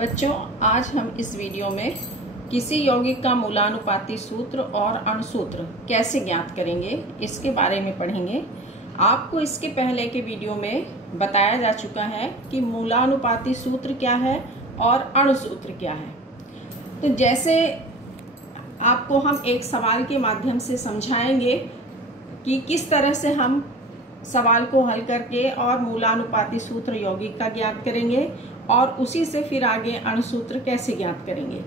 बच्चों, आज हम इस वीडियो में किसी यौगिक का मूलानुपाती सूत्र और अणुसूत्र कैसे ज्ञात करेंगे इसके बारे में पढ़ेंगे। आपको इसके पहले के वीडियो में बताया जा चुका है कि मूलानुपाती सूत्र क्या है और अणुसूत्र क्या है। तो जैसे आपको हम एक सवाल के माध्यम से समझाएंगे कि किस तरह से हम सवाल को हल करके और मूलानुपाती सूत्र यौगिक का ज्ञात करेंगे और उसी से फिर आगे अणुसूत्र कैसे ज्ञात करेंगे।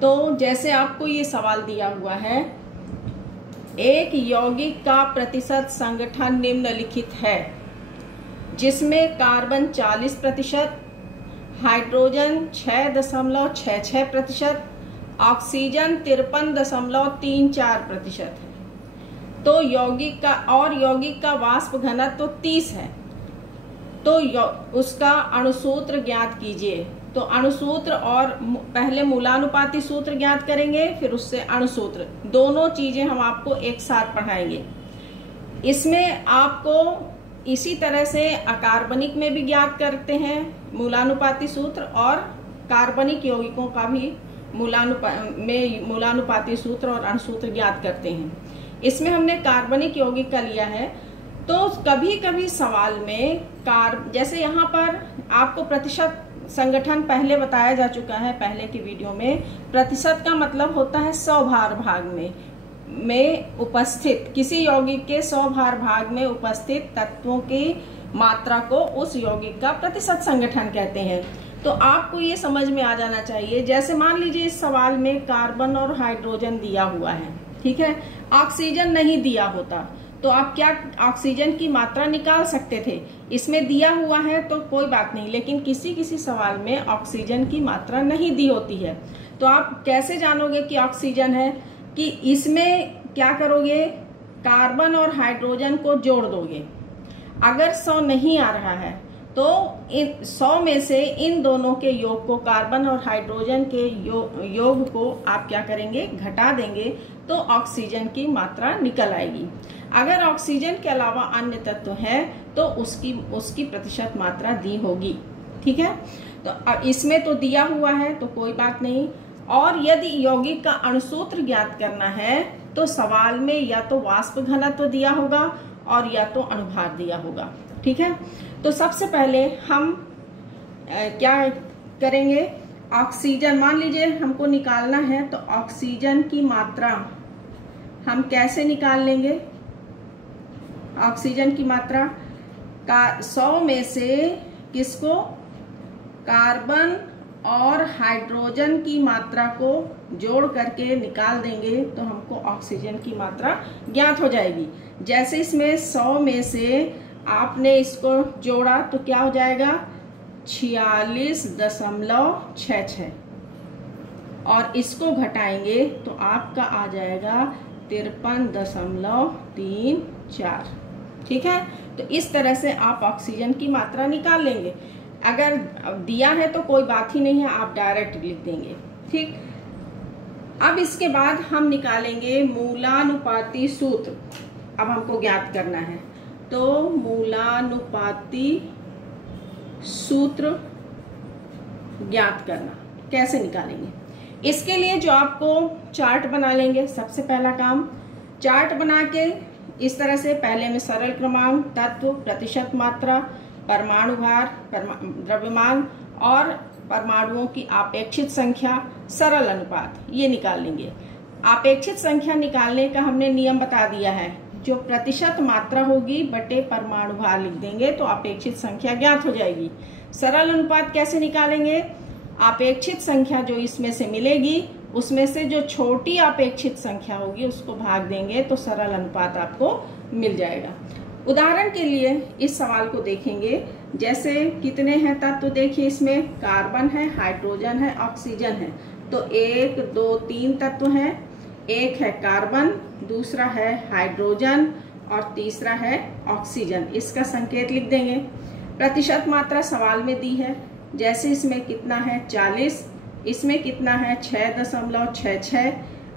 तो जैसे आपको ये सवाल दिया हुआ है, एक यौगिक का प्रतिशत संगठन निम्नलिखित है जिसमें कार्बन 40%, हाइड्रोजन 6.66%, ऑक्सीजन 53.34% है। तो यौगिक का वाष्प घनत्व 30 है। तो उसका अणुसूत्र ज्ञात कीजिए। तो अणुसूत्र और पहले मूलानुपाती सूत्र ज्ञात करेंगे, फिर उससे अणुसूत्र, दोनों चीजें हम आपको एक साथ पढ़ाएंगे। इसमें आपको इसी तरह से अकार्बनिक में भी ज्ञात करते हैं मूलानुपाती सूत्र, और कार्बनिक यौगिकों का भी मूलानुपाती सूत्र और अणुसूत्र ज्ञात करते हैं। इसमें हमने कार्बनिक यौगिक का लिया है। तो कभी कभी सवाल में जैसे यहाँ पर आपको प्रतिशत संगठन पहले बताया जा चुका है पहले की वीडियो में। प्रतिशत का मतलब होता है 100 भार भाग में उपस्थित, किसी यौगिक के 100 भार भाग में उपस्थित तत्वों की मात्रा को उस यौगिक का प्रतिशत संगठन कहते हैं। तो आपको ये समझ में आ जाना चाहिए। जैसे मान लीजिए इस सवाल में कार्बन और हाइड्रोजन दिया हुआ है, ठीक है, ऑक्सीजन नहीं दिया होता तो आप क्या ऑक्सीजन की मात्रा निकाल सकते थे। इसमें दिया हुआ है तो कोई बात नहीं, लेकिन किसी सवाल में ऑक्सीजन की मात्रा नहीं दी होती है। तो आप कैसे जानोगे कि ऑक्सीजन है? कि इसमें क्या करोगे, कार्बन और हाइड्रोजन को जोड़ दोगे। अगर 100 नहीं आ रहा है तो इन 100 में से इन दोनों के योग को, कार्बन और हाइड्रोजन के योग को आप क्या करेंगे, घटा देंगे, तो ऑक्सीजन की मात्रा निकल आएगी। अगर ऑक्सीजन के अलावा अन्य तत्व है तो उसकी प्रतिशत मात्रा दी होगी, ठीक है। तो इसमें तो दिया हुआ है तो कोई बात नहीं। और यदि यौगिक का अणुसूत्र ज्ञात करना है तो सवाल में या तो वाष्प घनत्व दिया होगा और या तो अणुभार दिया होगा, ठीक है। तो सबसे पहले हम क्या करेंगे, ऑक्सीजन मान लीजिए हमको निकालना है, तो ऑक्सीजन की मात्रा हम कैसे निकाल लेंगे। ऑक्सीजन की मात्रा का 100 में से किसको, कार्बन और हाइड्रोजन की मात्रा को जोड़ करके निकाल देंगे तो हमको ऑक्सीजन की मात्रा ज्ञात हो जाएगी। जैसे इसमें 100 में से आपने इसको जोड़ा तो क्या हो जाएगा, 46.66, और इसको घटाएंगे तो आपका आ जाएगा 53.34, ठीक है। तो इस तरह से आप ऑक्सीजन की मात्रा निकाल लेंगे। अगर दिया है तो कोई बात ही नहीं है, आप डायरेक्ट लिख देंगे, ठीक। अब इसके बाद हम निकालेंगे मूलानुपाती सूत्र। अब हमको ज्ञात करना है, तो मूलानुपाती सूत्र ज्ञात करना कैसे निकालेंगे। इसके लिए जो आपको चार्ट बना लेंगे, सबसे पहला काम चार्ट बना के इस तरह से, पहले में सरल क्रमांक, तत्व, प्रतिशत मात्रा, परमाणु भार, द्रव्यमान और परमाणुओं की अपेक्षित संख्या, सरल अनुपात, ये निकाल लेंगे। अपेक्षित संख्या निकालने का हमने नियम बता दिया है, जो प्रतिशत मात्रा होगी बटे परमाणु भार लिख देंगे तो अपेक्षित संख्या ज्ञात हो जाएगी। सरल अनुपात कैसे निकालेंगे, अपेक्षित संख्या जो इसमें से मिलेगी उसमें से जो छोटी अपेक्षित संख्या होगी उसको भाग देंगे तो सरल अनुपात आपको मिल जाएगा। उदाहरण के लिए इस सवाल को देखेंगे। जैसे कितने हैं तत्व, देखिए इसमें कार्बन है, हाइड्रोजन है, ऑक्सीजन है। तो 1 2 3 तत्व हैं। एक है कार्बन, दूसरा है हाइड्रोजन और तीसरा है ऑक्सीजन। इसका संकेत लिख देंगे। प्रतिशत मात्रा सवाल में दी है। जैसे इसमें कितना है 40, इसमें कितना है 6.66,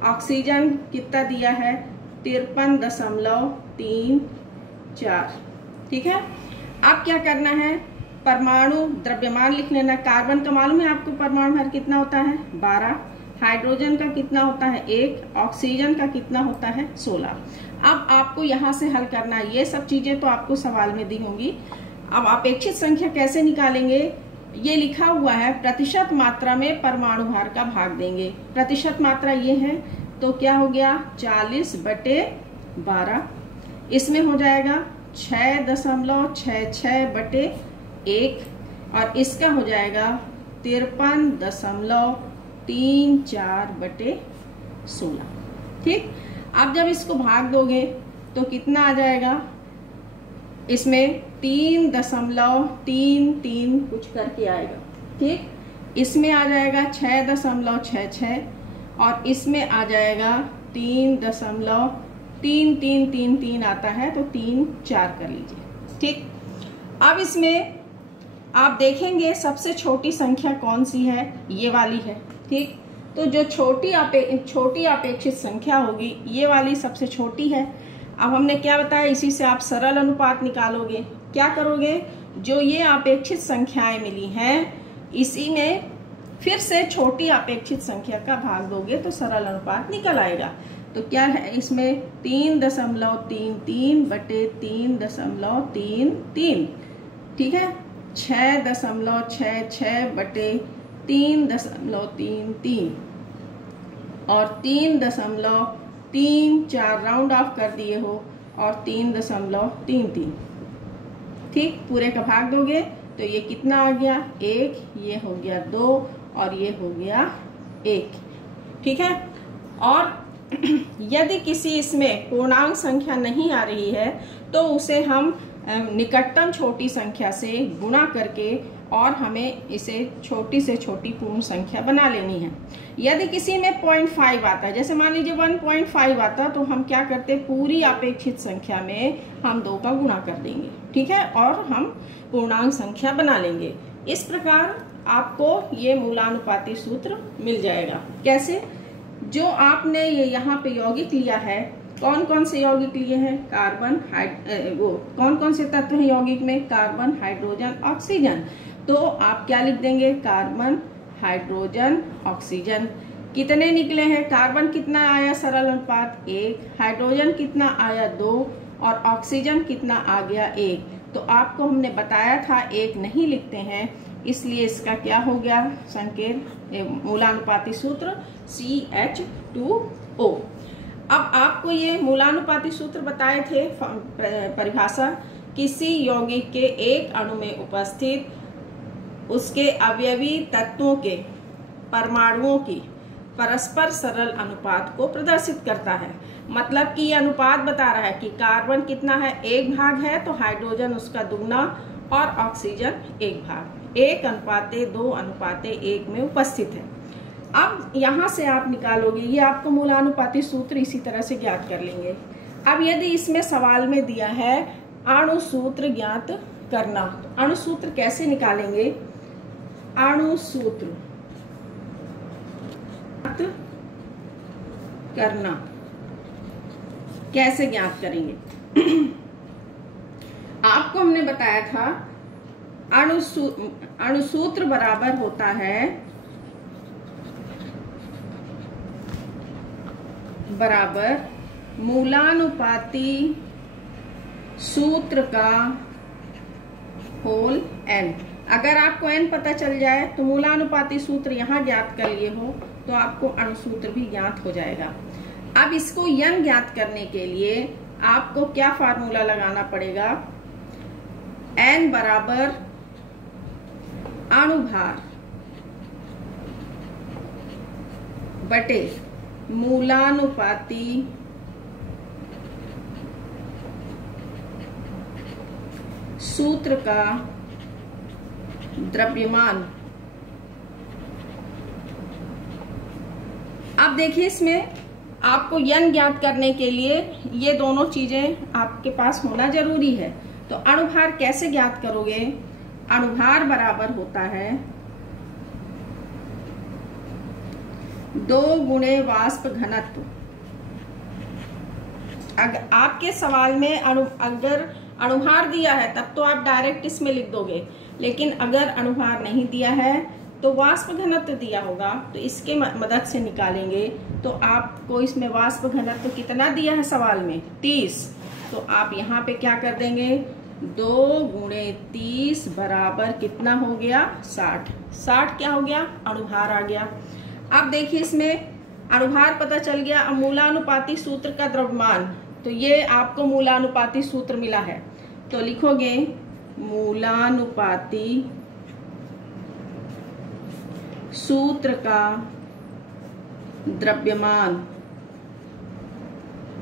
ऑक्सीजन कितना दिया है 53.34, ठीक है। अब क्या करना है, परमाणु द्रव्यमान लिख लेना। कार्बन का मालूम है आपको परमाणु भार कितना होता है 12, हाइड्रोजन का कितना होता है 1, ऑक्सीजन का कितना होता है 16। अब आपको यहाँ से हल करना है, ये सब चीजें तो आपको सवाल में दी होंगी। अब अपेक्षित संख्या कैसे निकालेंगे, ये लिखा हुआ है प्रतिशत मात्रा में परमाणु भार का भाग देंगे। प्रतिशत मात्रा ये है तो क्या हो गया 40/12, इसमें हो जाएगा 6.66/1 और इसका हो जाएगा 53.34/16। ठीक, अब जब इसको भाग दोगे तो कितना आ जाएगा, इसमें 3.33 कुछ करके आएगा। ठीक, इसमें आ जाएगा 6.66 और इसमें आ जाएगा 3.3333 आता है, तो 3 4 कर लीजिए। ठीक, अब इसमें आप देखेंगे सबसे छोटी संख्या कौन सी है, ये वाली है। ठीक, तो जो छोटी अपेक्षित संख्या होगी ये वाली सबसे छोटी है। अब हमने क्या बताया, इसी से आप सरल अनुपात निकालोगे। क्या करोगे, जो ये अपेक्षित संख्याएं मिली हैं इसी में फिर से छोटी अपेक्षित संख्या का भाग दोगे तो सरल अनुपात निकल आएगा। तो क्या है इसमें 3.33/3.33। ठीक है, 6.66/3.33 और 3.34 राउंड ऑफ कर दिए हो और 3.33। ठीक, पूरे का भाग दोगे तो ये कितना आ गया 1, ये हो गया 2 और ये हो गया 1। ठीक है, और यदि किसी इसमें पूर्णांक संख्या नहीं आ रही है तो उसे हम निकटतम छोटी संख्या से गुणा करके और हमें इसे छोटी से छोटी पूर्ण संख्या बना लेनी है। यदि किसी में 0.5 आता है, जैसे मान लीजिए 1.5 आता, तो हम क्या करते, पूरी अपेक्षित संख्या में हम 2 का गुणा कर देंगे। ठीक है, और हम पूर्णांक संख्या बना लेंगे। इस प्रकार आपको ये मूलानुपाती सूत्र मिल जाएगा। कैसे, जो आपने ये यहाँ पे यौगिक लिया है, कौन कौन से यौगिक लिए हैं, कार्बन कौन कौन से तत्व हैं यौगिक में, कार्बन, हाइड्रोजन, ऑक्सीजन। तो आप क्या लिख देंगे, कार्बन, हाइड्रोजन, ऑक्सीजन। कितने निकले हैं, कार्बन कितना आया सरल अनुपात 1, हाइड्रोजन कितना आया 2 और ऑक्सीजन कितना आ गया 1। तो आपको हमने बताया था 1 नहीं लिखते हैं, इसलिए इसका क्या हो गया संकेत, मूलानुपाती सूत्र CH2O। अब आपको ये मूलानुपाती सूत्र बताए थे परिभाषा, किसी यौगिक के एक अणु में उपस्थित उसके अवयवी तत्वों के परमाणुओं की परस्पर सरल अनुपात को प्रदर्शित करता है। मतलब कि ये अनुपात बता रहा है कि कार्बन कितना है 1 भाग है तो हाइड्रोजन उसका दुगना और ऑक्सीजन 1 भाग, 1:2:1 में उपस्थित है। अब यहाँ से आप निकालोगे, ये आपको मूलानुपाती सूत्र इसी तरह से ज्ञात कर लेंगे। अब यदि इसमें सवाल में दिया है अणु सूत्र ज्ञात करना, तो अणु सूत्र कैसे निकालेंगे, अणु सूत्र करना कैसे ज्ञात करेंगे आपको हमने बताया था अणु सूत्र बराबर होता है मूलानुपाती सूत्र का होल n। अगर आपको n पता चल जाए तो मूलानुपाती सूत्र यहाँ ज्ञात कर लिए हो तो आपको अणु सूत्र भी ज्ञात हो जाएगा। अब इसको n ज्ञात करने के लिए आपको क्या फार्मूला लगाना पड़ेगा, n बराबर अणुभार बटे मूलानुपाती सूत्र का द्रव्यमान। अब देखिए इसमें आपको n ज्ञात करने के लिए ये दोनों चीजें आपके पास होना जरूरी है। तो अणुभार कैसे ज्ञात करोगे, अणुभार बराबर होता है 2 गुणे वाष्प घनत्व। अगर आपके सवाल में अगर अणुभार दिया है तब तो आप डायरेक्ट इसमें लिख दोगे, लेकिन अगर अणुभार नहीं दिया है तो वाष्प घनत्व दिया होगा, तो इसके मदद से निकालेंगे। तो आपको इसमें वाष्प घनत्व कितना दिया है सवाल में? 30। तो आप यहाँ पे क्या कर देंगे? 2 गुणे 30 बराबर कितना हो गया? 60। 60 क्या हो गया? अणुभार आ गया। अब देखिए इसमें अणुभार पता चल गया। अब मूलानुपाती सूत्र का द्रव्यमान, तो ये आपको मूलानुपाती सूत्र मिला है, तो लिखोगे मूलानुपाती सूत्र का द्रव्यमान।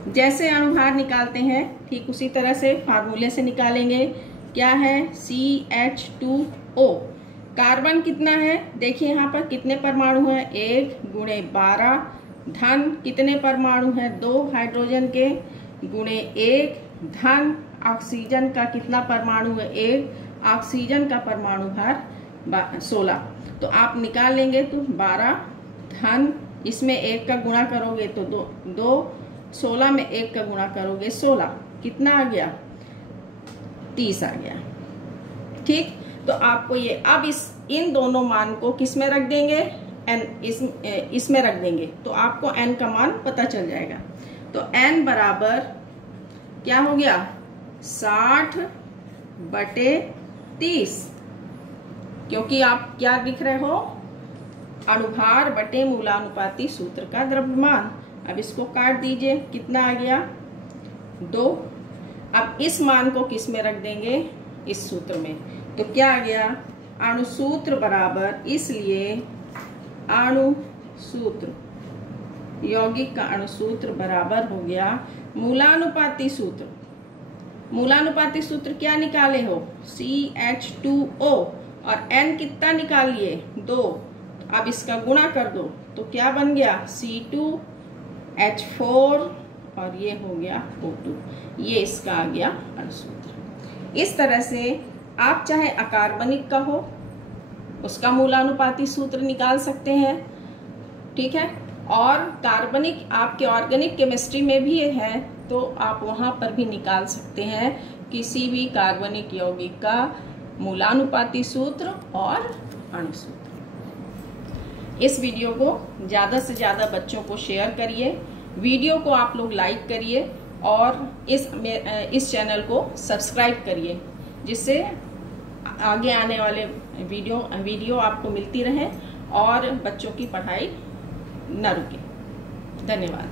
जैसे अणुभार निकालते हैं ठीक उसी तरह से फार्मूले से निकालेंगे। क्या है? CH2O। कार्बन कितना है? देखिए यहाँ पर कितने परमाणु हैं? 1 गुणे 12 धन कितने परमाणु हैं? 2 हाइड्रोजन के गुणे 1 धन ऑक्सीजन का कितना परमाणु है? 1। ऑक्सीजन का परमाणु भार 16। तो आप निकाल लेंगे तो 12 धन इसमें 1 का गुणा करोगे तो 2 16 में 1 का गुणा करोगे 16। कितना आ गया? 30 आ गया। ठीक, तो आपको ये अब इन दोनों मान को किस में रख देंगे? इसमें रख देंगे, तो आपको n का मान पता चल जाएगा। तो n बराबर क्या हो गया? 60/30, क्योंकि आप क्या लिख रहे हो? अणुभार बटे मूलानुपाती सूत्र का द्रव्यमान। अब इसको काट दीजिए, कितना आ गया? 2। अब इस मान को किस में रख देंगे? इस सूत्र में। तो क्या आ गया? अणुसूत्र बराबर, इसलिए अणुसूत्र यौगिक का अणुसूत्र बराबर हो गया मूलानुपाती सूत्र। मूलानुपाती सूत्र क्या निकाले हो? CH2O और N कितना निकालिए? 2। अब इसका गुणा कर दो तो क्या बन गया? C2H4 और ये हो गया O2। ये इसका आ गया अणुसूत्र। इस तरह से आप चाहे अकार्बनिक का हो उसका मूलानुपाती सूत्र निकाल सकते हैं। ठीक है, और कार्बनिक आपके ऑर्गेनिक केमिस्ट्री में भी है, तो आप वहां पर भी निकाल सकते हैं किसी भी कार्बनिक यौगिक का मूलानुपाती सूत्र और अणुसूत्र। इस वीडियो को ज़्यादा से ज़्यादा बच्चों को शेयर करिए, वीडियो को आप लोग लाइक करिए और इस चैनल को सब्सक्राइब करिए, जिससे आगे आने वाले वीडियो आपको मिलती रहे और बच्चों की पढ़ाई न रुके। धन्यवाद।